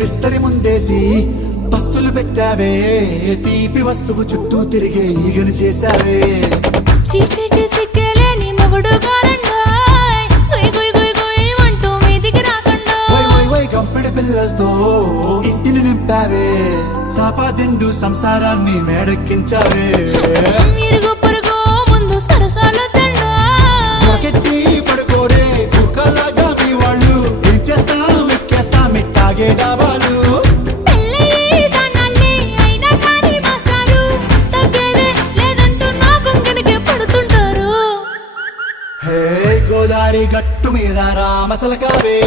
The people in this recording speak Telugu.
విస్తరి ముందేసి పస్తులు పెట్టావే, తీపి వస్తువు చుట్టూ తిరిగే ఈగలు చేశావే. చీచీ సిగ్గలేని మొగుడు కారండాయ్, గుయ్ గుయ్ గుయ్ గుయ్ అంటూ మీదికి రాకుండా గంపెడి పిల్లలతో ఇంటిని నింపావే, సాపాదిండు సంసారాన్ని మేడెక్కించావే. ఇరుగు పొరుగు ముందు సరసాల తండా రాకెట్టి పడుకోరే కుక్కలాగా మీ వాళ్ళు, ఏం చేస్తాం ఎక్కేస్తాం ఇట్టాగే డాబాలు. పెళ్ళయి సన్నాళ్ళే అయినా కానీ మాస్తారు, తగ్గేదే లేదంటూ నా కొంగనికే పడుతుంటారు. హే గోదారి గట్టు మీద రామసలకావే,